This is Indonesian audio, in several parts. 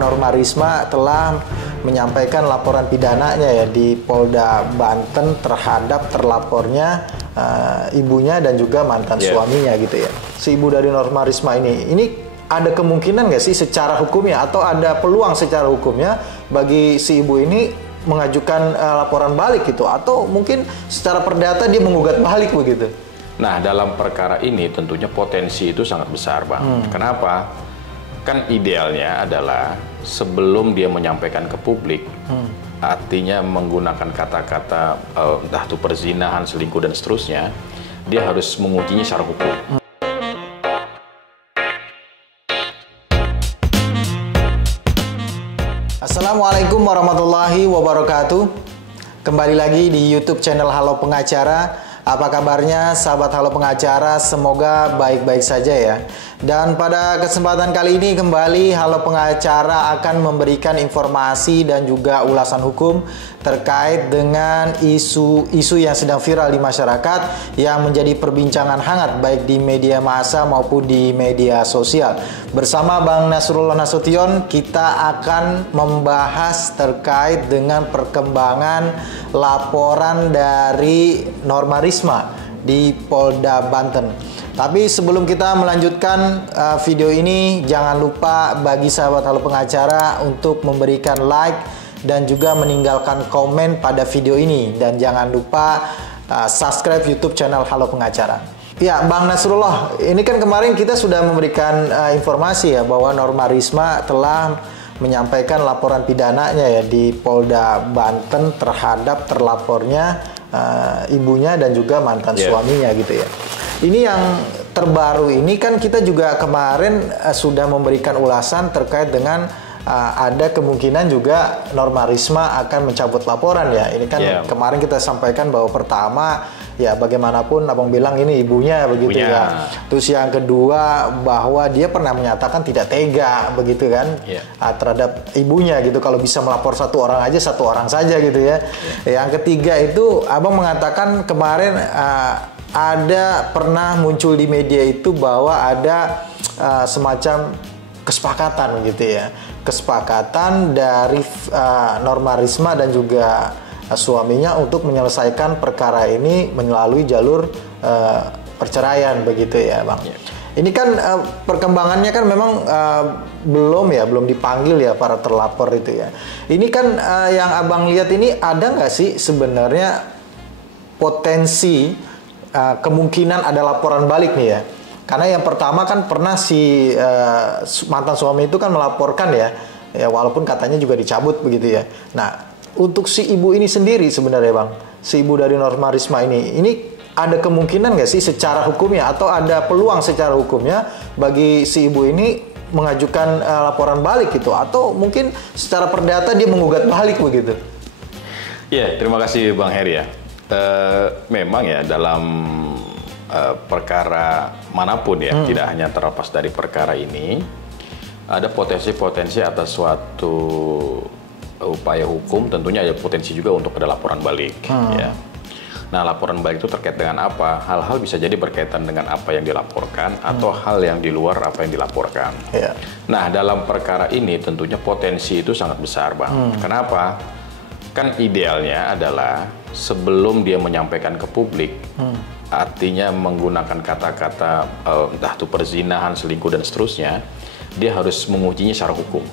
Norma Risma telah menyampaikan laporan pidananya ya di Polda Banten terhadap terlapornya ibunya dan juga mantan suaminya gitu ya. Si ibu dari Norma Risma ini ada kemungkinan nggak sih secara hukumnya atau ada peluang secara hukumnya bagi si ibu ini mengajukan laporan balik gitu, atau mungkin secara perdata dia menggugat balik begitu? Nah, dalam perkara ini tentunya potensi itu sangat besar, Bang. Kenapa? Kan idealnya adalah sebelum dia menyampaikan ke publik, artinya menggunakan kata-kata entah itu perzinahan, selingkuh dan seterusnya, dia harus mengujinya secara hukum. Assalamualaikum warahmatullahi wabarakatuh. Kembali lagi di YouTube channel Halo Pengacara. Apa kabarnya sahabat Halo Pengacara? Semoga baik-baik saja ya. Dan pada kesempatan kali ini kembali Halo Pengacara akan memberikan informasi dan juga ulasan hukum terkait dengan isu yang sedang viral di masyarakat yang menjadi perbincangan hangat baik di media massa maupun di media sosial. Bersama Bang Nasrullah Nasution kita akan membahas terkait dengan perkembangan laporan dari Norma Risma di Polda Banten. Tapi sebelum kita melanjutkan video ini, jangan lupa bagi sahabat Halo Pengacara untuk memberikan like dan juga meninggalkan komen pada video ini. Dan jangan lupa subscribe YouTube channel Halo Pengacara. Ya, Bang Nasrullah, ini kan kemarin kita sudah memberikan informasi ya bahwa Norma Risma telah menyampaikan laporan pidananya ya di Polda Banten terhadap terlapornya ibunya dan juga mantan suaminya gitu ya. Ini yang terbaru ini kan kita juga kemarin sudah memberikan ulasan terkait dengan ada kemungkinan juga Norma Risma akan mencabut laporan ya. Ini kan kemarin kita sampaikan bahwa pertama ya bagaimanapun abang bilang ini ibunya begitu ya. Terus yang kedua bahwa dia pernah menyatakan tidak tega begitu kan terhadap ibunya gitu, kalau bisa melapor satu orang aja satu orang saja gitu ya. Yang ketiga itu abang mengatakan kemarin ada pernah muncul di media itu bahwa ada semacam kesepakatan gitu ya, kesepakatan dari Norma Risma dan juga suaminya untuk menyelesaikan perkara ini melalui jalur perceraian begitu ya Bang. Ini kan perkembangannya kan memang belum dipanggil ya para terlapor itu ya. Ini kan yang abang lihat ini ada nggak sih sebenarnya potensi kemungkinan ada laporan balik nih ya? Karena yang pertama kan pernah si mantan suami itu kan melaporkan ya walaupun katanya juga dicabut begitu ya. Nah, untuk si ibu ini sendiri sebenarnya Bang, si ibu dari Norma Risma ini ada kemungkinan nggak sih secara hukumnya atau ada peluang secara hukumnya bagi si ibu ini mengajukan laporan balik gitu, atau mungkin secara perdata dia menggugat balik begitu? Ya, terima kasih Bang Heri ya. Memang ya dalam perkara manapun ya, tidak hanya terlepas dari perkara ini, ada potensi-potensi atas suatu upaya hukum, tentunya ada potensi juga untuk ada laporan balik ya. Nah, laporan balik itu terkait dengan apa? Hal-hal bisa jadi berkaitan dengan apa yang dilaporkan atau hal yang di luar apa yang dilaporkan. Nah, dalam perkara ini tentunya potensi itu sangat besar Bang. Kenapa? Kan idealnya adalah sebelum dia menyampaikan ke publik, artinya menggunakan kata-kata entah itu perzinahan, selingkuh dan seterusnya, dia harus mengujinya secara hukum.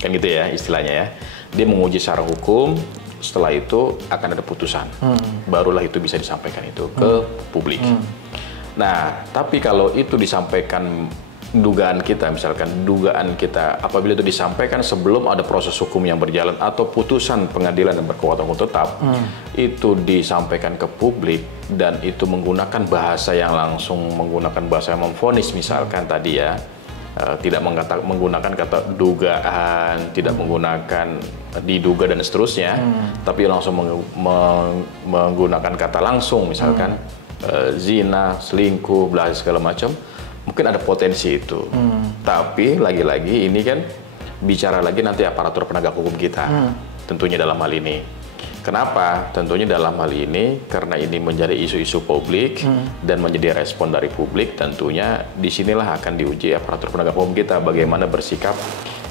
Kan gitu ya istilahnya ya. Dia menguji secara hukum, setelah itu akan ada putusan. Barulah itu bisa disampaikan itu ke publik. Nah, tapi kalau itu disampaikan dugaan kita, misalkan dugaan kita apabila itu disampaikan sebelum ada proses hukum yang berjalan atau putusan pengadilan yang berkekuatan hukum tetap, itu disampaikan ke publik dan itu menggunakan bahasa yang langsung, menggunakan bahasa yang memvonis misalkan tadi ya, tidak menggunakan kata dugaan, tidak menggunakan diduga dan seterusnya, tapi langsung menggunakan kata langsung misalkan zina, selingkuh, belah segala macam. Mungkin ada potensi itu, tapi lagi-lagi ini kan bicara lagi nanti aparatur penegak hukum kita, tentunya dalam hal ini. Kenapa? Tentunya dalam hal ini karena ini menjadi isu-isu publik dan menjadi respon dari publik. Tentunya disinilah akan diuji aparatur penegak hukum kita bagaimana bersikap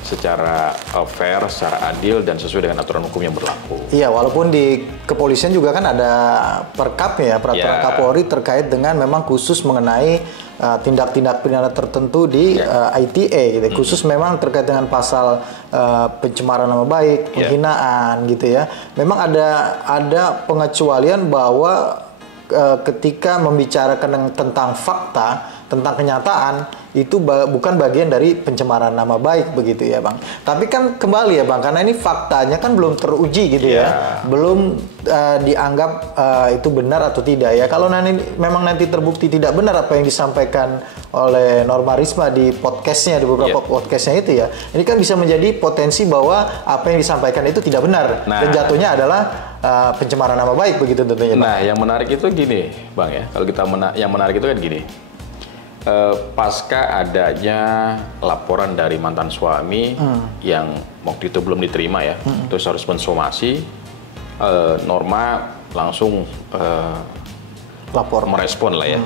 secara fair, secara adil dan sesuai dengan aturan hukum yang berlaku. Iya, walaupun di kepolisian juga kan ada perkap ya, peraturan Kapolri terkait dengan memang khusus mengenai tindak-tindak pidana tertentu di ITE gitu. Khusus memang terkait dengan pasal pencemaran nama baik, penghinaan gitu ya. Memang ada pengecualian bahwa ketika membicarakan tentang fakta, tentang kenyataan, itu bukan bagian dari pencemaran nama baik begitu ya Bang. Tapi kan kembali ya Bang, karena ini faktanya kan belum teruji gitu ya, belum dianggap itu benar atau tidak ya. Kalau memang nanti terbukti tidak benar apa yang disampaikan oleh Norma Risma di podcastnya, di beberapa podcastnya itu ya, ini kan bisa menjadi potensi bahwa apa yang disampaikan itu tidak benar dan jatuhnya adalah pencemaran nama baik begitu tentunya Bang. Nah yang menarik itu gini Bang ya, kalau kita yang menarik itu kan gini. Pasca adanya laporan dari mantan suami yang waktu itu belum diterima ya, terus harus mensomasi, Norma langsung merespon lah ya,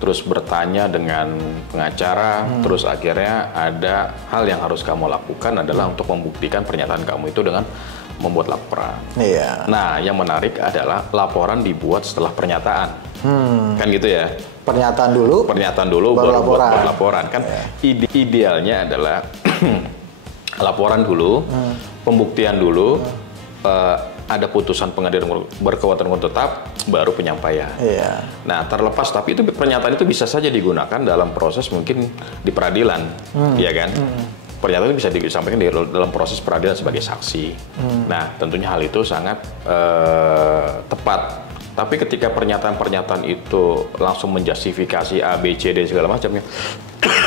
terus bertanya dengan pengacara, terus akhirnya ada hal yang harus kamu lakukan adalah untuk membuktikan pernyataan kamu itu dengan membuat laporan. Nah yang menarik adalah laporan dibuat setelah pernyataan. Kan gitu ya. Pernyataan dulu baru buat laporan kan. Idealnya adalah laporan dulu, pembuktian dulu, ada putusan pengadilan berkekuatan hukum tetap, baru penyampaian. Nah terlepas, tapi itu pernyataan itu bisa saja digunakan dalam proses mungkin di peradilan, ya kan? Pernyataan itu bisa disampaikan dalam proses peradilan sebagai saksi. Nah tentunya hal itu sangat tepat. Tapi ketika pernyataan-pernyataan itu langsung menjustifikasi A, B, C, D segala macamnya,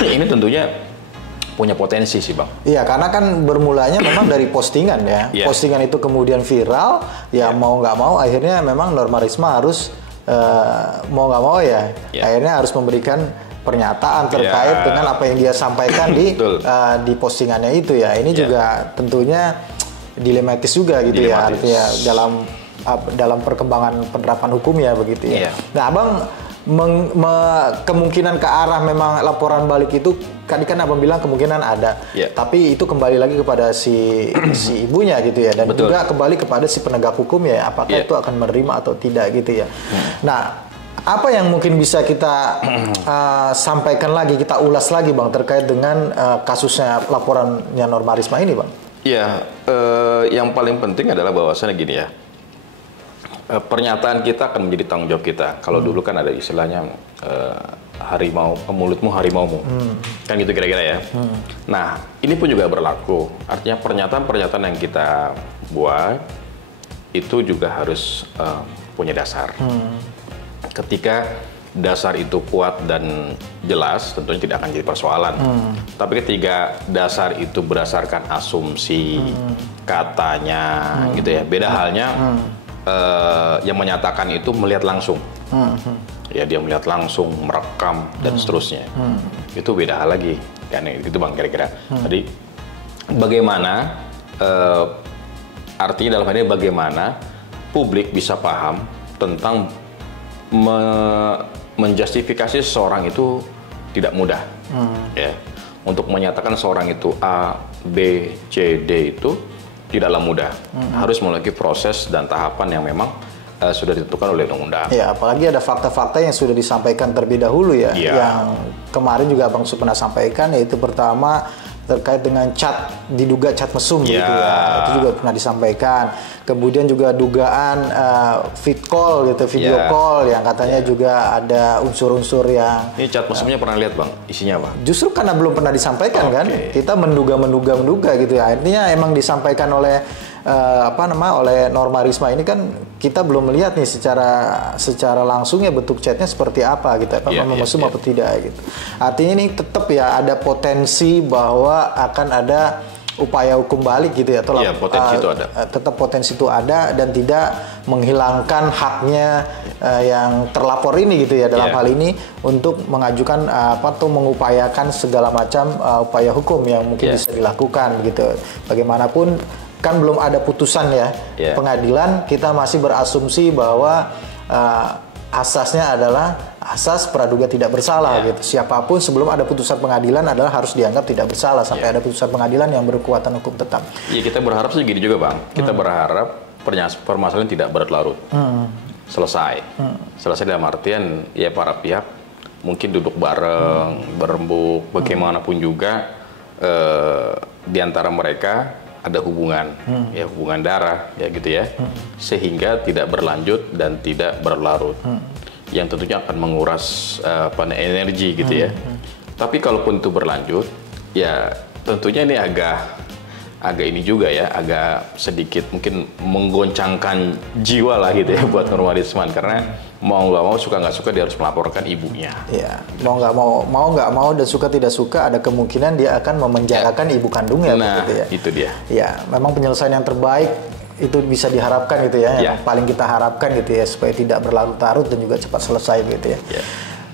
ini tentunya punya potensi sih Bang. Iya, karena kan bermulanya memang dari postingan ya. Postingan itu kemudian viral, ya mau nggak mau akhirnya memang Norma Risma harus mau nggak mau ya, akhirnya harus memberikan pernyataan terkait dengan apa yang dia sampaikan di postingannya itu ya. Ini juga tentunya dilematis juga gitu ya, artinya dalam perkembangan penerapan hukum ya begitu ya. Nah Abang kemungkinan ke arah memang laporan balik itu tadi kan Abang bilang kemungkinan ada, tapi itu kembali lagi kepada si ibunya gitu ya, dan juga kembali kepada si penegak hukum ya, apakah itu akan menerima atau tidak gitu ya. Nah apa yang mungkin bisa kita sampaikan lagi, kita ulas lagi Bang terkait dengan kasusnya laporannya Norma Risma ini Bang? Iya, yang paling penting adalah bahwasannya gini ya, pernyataan kita akan menjadi tanggung jawab kita. Kalau dulu kan ada istilahnya harimau, mulutmu harimaumu, kan gitu kira-kira ya. Nah ini pun juga berlaku, artinya pernyataan-pernyataan yang kita buat itu juga harus punya dasar. Ketika dasar itu kuat dan jelas, tentunya tidak akan jadi persoalan. Tapi ketika dasar itu berdasarkan asumsi, katanya, gitu ya, beda halnya. Yang menyatakan itu melihat langsung, ya dia melihat langsung, merekam dan seterusnya, itu beda hal lagi, kan itu Bang kira-kira. Jadi bagaimana artinya dalam hal ini bagaimana publik bisa paham tentang menjustifikasi seseorang itu tidak mudah, ya untuk menyatakan seorang itu A, B, C, D itu tidaklah mudah, harus memiliki proses dan tahapan yang memang sudah ditentukan oleh undang-undang. Ya, apalagi ada fakta-fakta yang sudah disampaikan terlebih dahulu ya, yang kemarin juga Bang Su pernah sampaikan, yaitu pertama terkait dengan diduga cat mesum gitu ya, itu juga pernah disampaikan. Kemudian juga dugaan fit call gitu, video call yang katanya juga ada unsur-unsur yang... Ini cat mesumnya pernah lihat Bang, isinya apa? Justru karena belum pernah disampaikan kan, kita menduga gitu ya. Artinya emang disampaikan oleh oleh Norma Risma ini kan kita belum melihat nih secara langsung ya bentuk chatnya seperti apa gitu, mesum apa tidak gitu. Artinya ini tetap ya ada potensi bahwa akan ada upaya hukum balik gitu ya, atau potensi itu ada. Tetap potensi itu ada dan tidak menghilangkan haknya yang terlapor ini gitu ya dalam hal ini untuk mengajukan atau mengupayakan segala macam upaya hukum yang mungkin bisa dilakukan gitu. Bagaimanapun kan belum ada putusan ya pengadilan, kita masih berasumsi bahwa asasnya adalah asas praduga tidak bersalah gitu. Siapapun sebelum ada putusan pengadilan adalah harus dianggap tidak bersalah sampai ada putusan pengadilan yang berkekuatan hukum tetap. Iya, kita berharap sih gini juga Bang. Kita berharap permasalahan tidak berlarut. Selesai. Selesai dalam artian ya para pihak mungkin duduk bareng, berembuk, bagaimanapun juga di antara mereka ada hubungan, ya hubungan darah, ya gitu ya, sehingga tidak berlanjut dan tidak berlarut, yang tentunya akan menguras energi gitu ya. Tapi kalaupun itu berlanjut, ya tentunya ini agak ini juga ya, agak sedikit mungkin menggoncangkan jiwa lah gitu ya buat Nur Warisman, karena mau nggak mau, suka nggak suka dia harus melaporkan ibunya. Iya, mau nggak mau dan suka tidak suka ada kemungkinan dia akan memenjarakan ibu kandungnya. Nah, gitu ya. Itu dia. Ya, memang penyelesaian yang terbaik itu bisa diharapkan gitu ya, yang paling kita harapkan gitu ya, supaya tidak berlarut-larut dan juga cepat selesai gitu ya.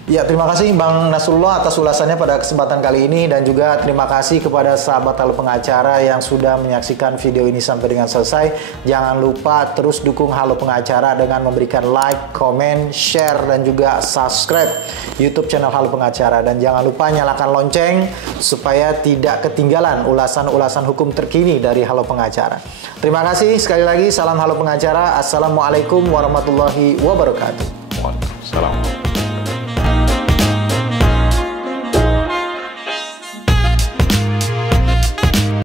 Ya, terima kasih Bang Nasrullah atas ulasannya pada kesempatan kali ini, dan juga terima kasih kepada sahabat Halo Pengacara yang sudah menyaksikan video ini sampai dengan selesai. Jangan lupa terus dukung Halo Pengacara dengan memberikan like, komen, share, dan juga subscribe YouTube channel Halo Pengacara. Dan jangan lupa nyalakan lonceng supaya tidak ketinggalan ulasan-ulasan hukum terkini dari Halo Pengacara. Terima kasih sekali lagi, salam Halo Pengacara. Assalamualaikum warahmatullahi wabarakatuh.